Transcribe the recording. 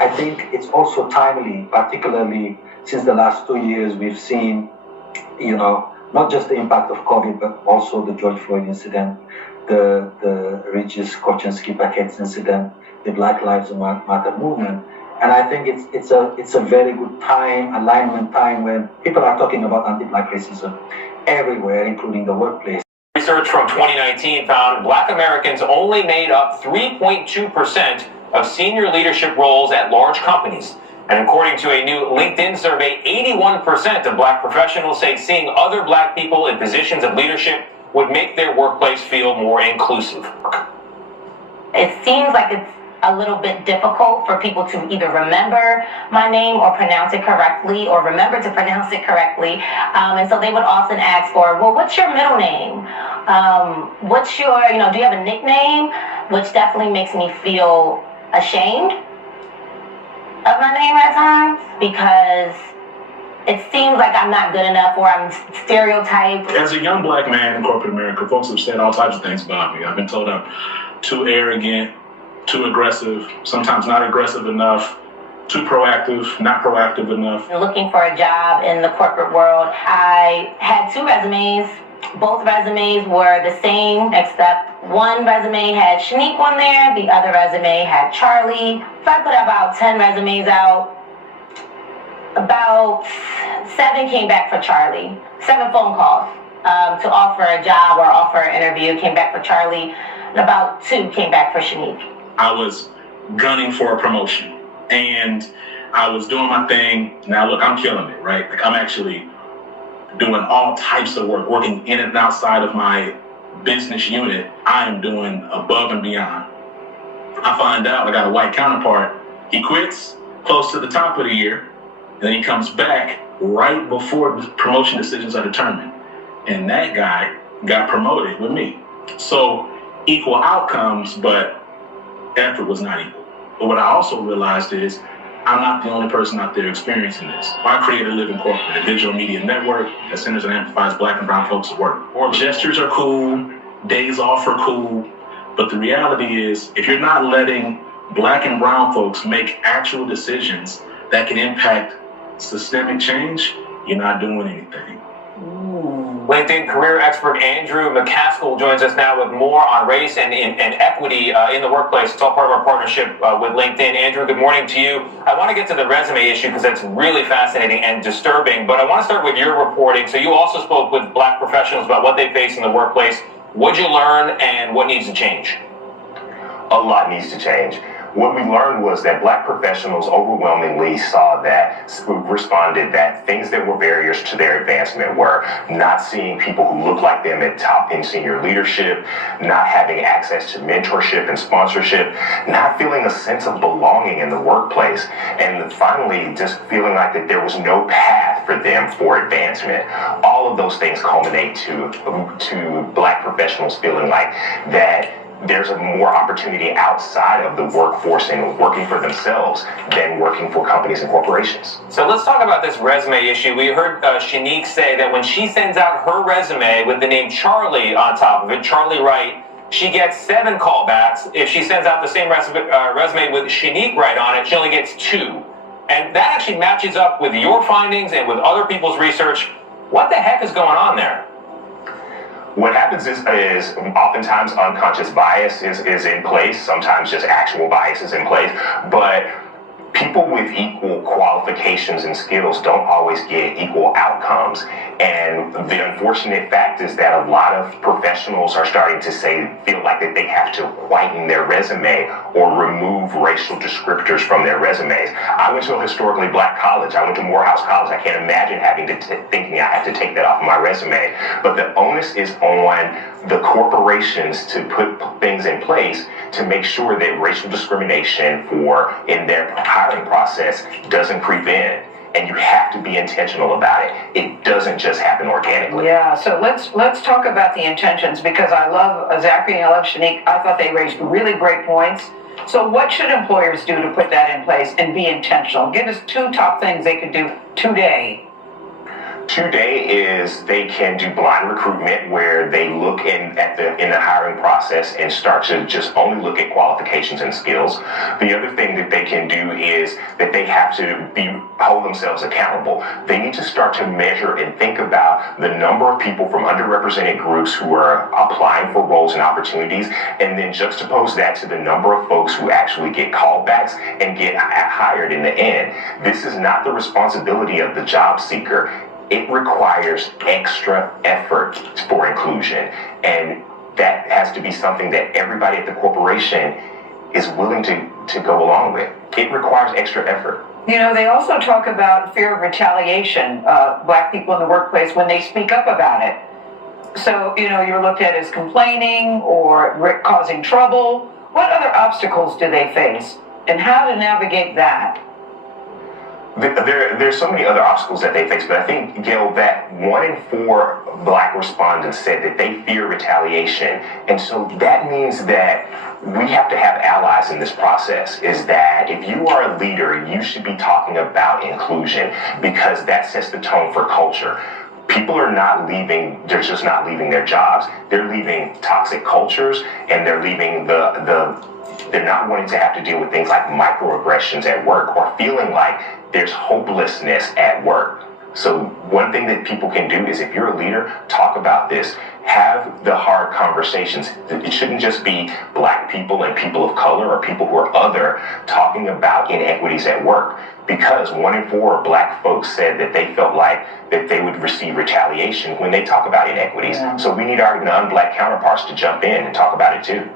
I think it's also timely, particularly since the last 2 years we've seen, not just the impact of COVID, but also the George Floyd incident, the Regis Koczynski-Paquette's incident, the Black Lives Matter movement. And I think it's a very good time, alignment time, when people are talking about anti-Black racism everywhere, including the workplace. Research from 2019 found Black Americans only made up 3.2% of senior leadership roles at large companies. And according to a new LinkedIn survey, 81% of Black professionals say seeing other Black people in positions of leadership would make their workplace feel more inclusive. It seems like it's a little bit difficult for people to either remember my name or pronounce it correctly, or remember to pronounce it correctly. And so they would often ask for, well, what's your middle name? What's your, do you have a nickname? Which definitely makes me feel ashamed of my name at times, because it seems like I'm not good enough, or I'm stereotyped. As a young Black man in corporate America, folks have said all types of things about me. I've been told I'm too arrogant, too aggressive, sometimes not aggressive enough, too proactive, not proactive enough. Looking for a job in the corporate world, I had 2 resumes. Both resumes were the same, except one resume had Shanique on there, the other resume had Charlie. So I put about 10 resumes out. About 7 came back for Charlie. 7 phone calls to offer a job or offer an interview came back for Charlie. And about 2 came back for Shanique. I was gunning for a promotion, and I was doing my thing. Now look, I'm killing it, right? Like, I'm actually doing all types of work, working in and outside of my business unit. I am doing above and beyond. I find out I got a white counterpart. He quits close to the top of the year, and then he comes back right before the promotion decisions are determined. And that guy got promoted with me. So equal outcomes, but effort was not equal. But what I also realized is I'm not the only person out there experiencing this. I created a Living Corporate, a digital media network that centers and amplifies Black and brown folks at work. Or gestures are cool, days off are cool, but the reality is, if you're not letting Black and brown folks make actual decisions that can impact systemic change, you're not doing anything. LinkedIn career expert Andrew McCaskill joins us now with more on race and equity in the workplace. It's all part of our partnership with LinkedIn. Andrew, good morning to you. I want to get to the resume issue because that's really fascinating and disturbing, but I want to start with your reporting. So you also spoke with Black professionals about what they face in the workplace. What'd you learn, and what needs to change? A lot needs to change. What we learned was that Black professionals overwhelmingly responded that things that were barriers to their advancement were not seeing people who look like them at top in senior leadership, not having access to mentorship and sponsorship, not feeling a sense of belonging in the workplace, and finally just feeling like that there was no path for them for advancement. All of those things culminate to Black professionals feeling like that there's a more opportunity outside of the workforce and working for themselves than working for companies and corporations. So let's talk about this resume issue. We heard Shanique say that when she sends out her resume with the name Charlie on top of it, Charlie Wright, she gets 7 callbacks. If she sends out the same resume with Shanique Wright on it, she only gets 2. And that actually matches up with your findings and with other people's research. What the heck is going on there? What happens is oftentimes unconscious bias is in place, sometimes just actual bias is in place, but people with equal qualifications and skills don't always get equal outcomes. And the unfortunate fact is that a lot of professionals are starting to feel like that they have to whiten their resume or remove racial descriptors from their resumes. I went to a historically Black college. I went to Morehouse College. I can't imagine having to thinking I have to take that off of my resume. But the onus is on the corporations to put things in place to make sure that racial discrimination in their hiring process doesn't creep in. And you have to be intentional about it. It doesn't just happen organically. Yeah, so let's talk about the intentions, because I love Zachary and I love Shanique. I thought they raised really great points. So what should employers do to put that in place and be intentional? Give us 2 top things they could do today. Today is they can do blind recruitment where they look in the hiring process and start to just only look at qualifications and skills. The other thing that they can do is that they have to hold themselves accountable. They need to start to measure and think about the number of people from underrepresented groups who are applying for roles and opportunities, and then juxtapose that to the number of folks who actually get callbacks and get hired in the end. This is not the responsibility of the job seeker. It requires extra effort for inclusion, and that has to be something that everybody at the corporation is willing to go along with. It requires extra effort. You know, they also talk about fear of retaliation, black people in the workplace when they speak up about it. So, you know, you're looked at as complaining or causing trouble. What other obstacles do they face, and how to navigate that? There's so many other obstacles that they face, but I think, Gail, that 1 in 4 black respondents said that they fear retaliation. And so that means that we have to have allies in this process, is that if you are a leader, you should be talking about inclusion, because that sets the tone for culture. People are not leaving, they're just not leaving their jobs. They're leaving toxic cultures, and they're leaving they're not wanting to have to deal with things like microaggressions at work, or feeling like there's hopelessness at work. So one thing that people can do is, if you're a leader, talk about this. Have the hard conversations. It shouldn't just be black people and people of color or people who are other talking about inequities at work, because 1 in 4 black folks said that they felt like that they would receive retaliation when they talk about inequities. Yeah. So we need our non-black counterparts to jump in and talk about it too.